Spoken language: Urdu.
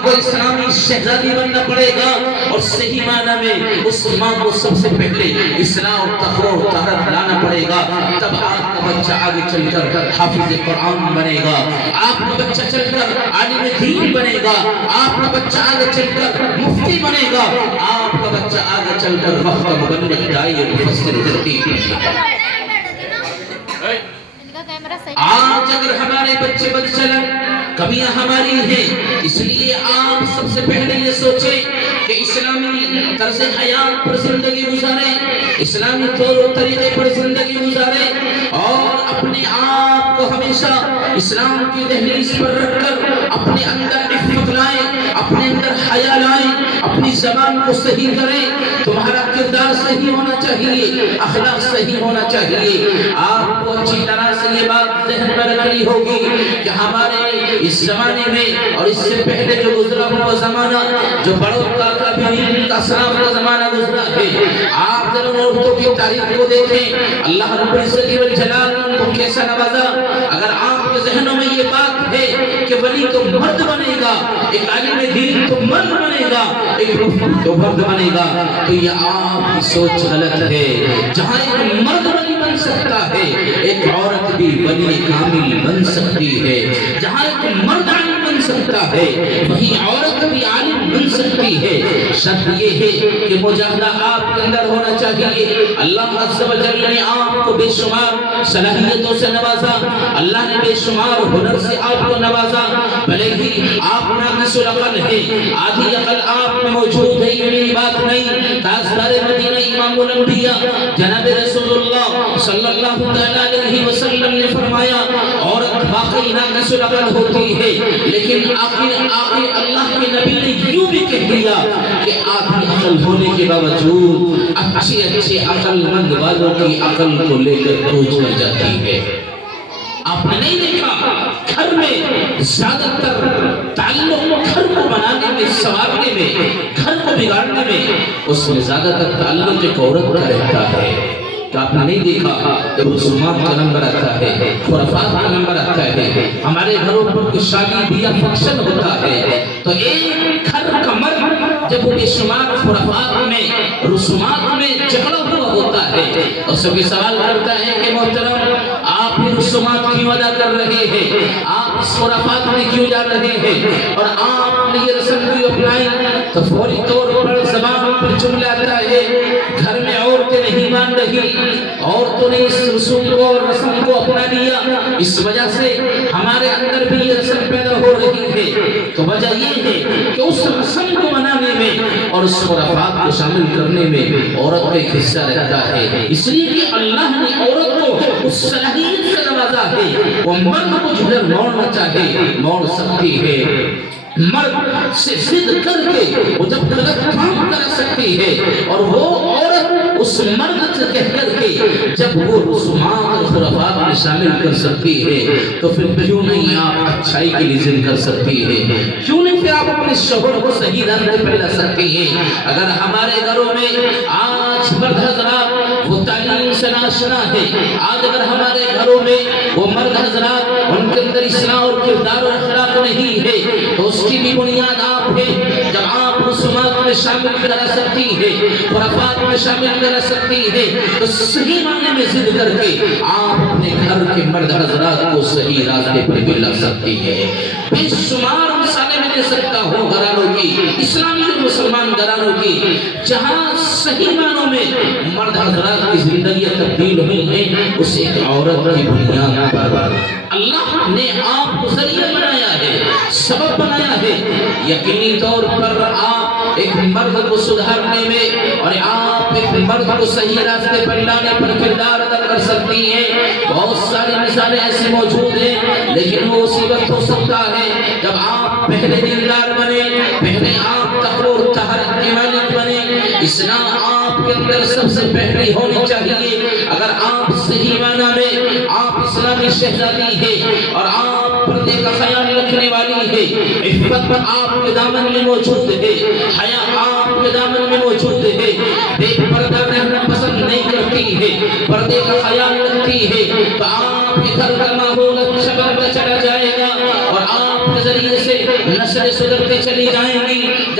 آپ کو اسلامی شہزادی بننا پڑے گا اور صحیح معنی میں اس ماں کو سب سے پہلے اصلاح اور تقویٰ اور طہارت لانا پڑے گا، تب آپ کا بچہ آگے چل کر حافظ قرآن بنے گا، آپ کا بچہ چل کر عالم دین بنے گا، آپ کا بچہ آگے چل کر مفتی بنے گا، آپ کا بچہ آگے چل کر وقت مبلغ داعی مفسر ترتیب بنے گا۔ آج اگر ہمارے بچے بد چلن، کمیاں ہماری ہیں، اس لیے آپ سب سے پہلے یہ سوچیں کہ اسلامی طرز حیات پر زندگی گزاریں، اسلامی طور و طریقے پر زندگی گزاریں، اور اپنے آپ کو ہمیشہ اسلام کی دہلیز پر رکھ کر اپنے اندر عفت لائیں، اپنے اندر حیا لائیں، اپنی زبان کو صحیح کریں، تمہارا کردار صحیح ہونا چاہیے، اخلاق صحیح ہونا چاہیے۔ آپ کو اچھی طرح سے یہ بات ذہن میں رکھنی ہوگی کہ ہمارے اس زمانے میں اور اس سے پہلے جو گزرا ہوا زمانہ، جو بڑوں کا کبھی اسلاف کا زمانہ گزرا ہے، آپ ذرا عورتوں کی تاریخ کو دیکھیں، اللہ رب العزت والجلال نے ان کو کیسا نوازا۔ اگر آپ کے ذہنوں میں یہ بات ہے کہ ولی تو مرد بنے گا، ایک عالم دین تو مرد بنے گا، ایک مفتی تو مرد بنے گا، تو یہ آپ کی سوچ غلط ہے۔ جہاں ایک مرد ولی بن سکتا ہے، ایک عورت بھی ولی کامل بن سکتی ہے۔ جہاں ایک مرد عالم بن سکتا ہے، وہیں عورت بھی عالم بن سکتی ہے۔ شرط یہ ہے کہ مجاہدہ آپ کے اندر ہونا چاہیے۔ اللہ عز و جل نے آپ کو بے شمار صلاحیتوں سے نوازا، اللہ نے بے شمار ہنر سے آپ کو نوازا، بھلے ہی آپ ناقص العقل ہے، آدھی عقل آپ میں موجود ہے، یہ میری بات نہیں۔ تاجدار مدینہ امام الانبیاء جناب رسول اللہ صلی اللہ علیہ وسلم نے فرمایا، عورت واقعی ناقص العقل ہوتی ہے، لیکن آخر اللہ کے نبی نے یوں بھی کہہ دیا کہ آدھی عقل ہونے کے باوجود اچھے عقل مند والوں کی عقل کو لے کر کوچ کر جاتی ہے۔ آپ نے نہیں دیکھا گھر میں زیادہ تر تعلق گھر کو بنانے میں، سنوارنے میں، گھر کو بگاڑنے میں، اس میں زیادہ تر تعلق ایک عورت کا رہتا ہے۔ کہ آپ نے نہیں دیکھا جب رسومات کا نمبر آتا ہے، خرافات کا نمبر آتا ہے، ہمارے گھروں پر کوئی شادی بیاہ فنکشن ہوتا ہے، تو ایک گھر کا مرد جب وہ بے شمار خرافات میں، رسومات میں جکڑا ہوا ہوتا ہے، اور سبھی سوال کرتا ہے کہ محترم آپ یہ رسومات کیوں ادا کر رہے ہیں، آپ اس خرافات میں کیوں جا رہے ہیں، اور آپ نے یہ رسم کیوں اپنائی، تو فوری طور پر زبان پر جملہ آتا ہے، گھر میں عورتیں نہیں مان رہی، عورتوں نے اس رسوم کو اور رسم کو اپنا لیا، اس وجہ سے ہمارے اندر بھی یہ رسم پیدا ہو رہی ہے۔ تو وجہ یہ ہے کہ اس رسم کو منانے میں اور اس خرافات کو شامل کرنے میں عورت کا ایک حصہ رہتا ہے، اس لیے کہ اللہ نے عورت کو اس صلاحیت سے نوازا ہے، وہ مرد کو جدھر موڑنا چاہے موڑ سکتی ہے، مرد سے ضد کر کے وہ جب غلط کام کر سکتی ہے، اور وہ عورت اس مرد سے کہہ کر کے جب وہ رسومات اور خرافات میں شامل کر سکتی ہے، تو پھر کیوں نہیں آپ اچھائی کے لیے ضد کر سکتی ہے، کیوں نہیں پھر آپ اپنے شوہر کو صحیح راستے پہ لا سکتی ہیں۔ اگر ہمارے گھروں میں آج مرد حضرات وہ تعلیم سے ناشنا ہے، آج اگر ہمارے گھروں میں وہ مرد حضرات ان کے اندر اصلاح اور کردار اور اخلاق نہیں ہے، تو اس کی بھی بنیاد آپ ہے۔ جب آپ رسومات میں شامل کرا سکتی ہے، خرافات میں شامل کرا سکتی ہے، تو صحیح معنی میں ضد کر کے آپ اپنے گھر کے مرد حضرات کو صحیح راستے پر بھی لا سکتی ہے۔ بے شمار مثالیں میں دے سکتا ہوں گھرانوں کی، اسلامی اور مسلمان گھرانوں کی، جہاں صحیح معنوں میں مرد حضرات کی زندگیاں تبدیل ہوئی ہیں، اس ایک عورت کی بنیاد پر۔ اللہ نے آپ کو ذریعہ بنایا ہے، سبب بنایا ہے، یقینی طور پر آپ ایک مرد کو سدھارنے میں اور آپ ایک مرد کو صحیح راستے پر لانے پر کردار ادا کر سکتی ہیں۔ بہت ساری مثالیں ایسی موجود ہیں، لیکن وہ اسی وقت ہو سکتا ہے جب آپ پہلے دیندار بنے، پہلے آپ تقویٰ اور طہارت کے مالک بنے، اصلاح آپ کے اندر سب سے پہلی ہونی چاہیے۔ اگر آپ صحیح معنی میں آپ اسلامی شہزادی ہیں اور آپ پردے کا خیال رکھنے والی ہے، عفت آپ کے دامن میں موجود ہے، حیا آپ کے دامن میں موجود ہے، بے پردہ رہنا پسند نہیں کرتی ہے، پردے کا خیال رکھتی ہے، تو آپ کے گھر کا ماحول اچھا بنتا چلا جائے گا، اور آپ کے ذریعے سے نسل سدھرتے چلی جائیں گی.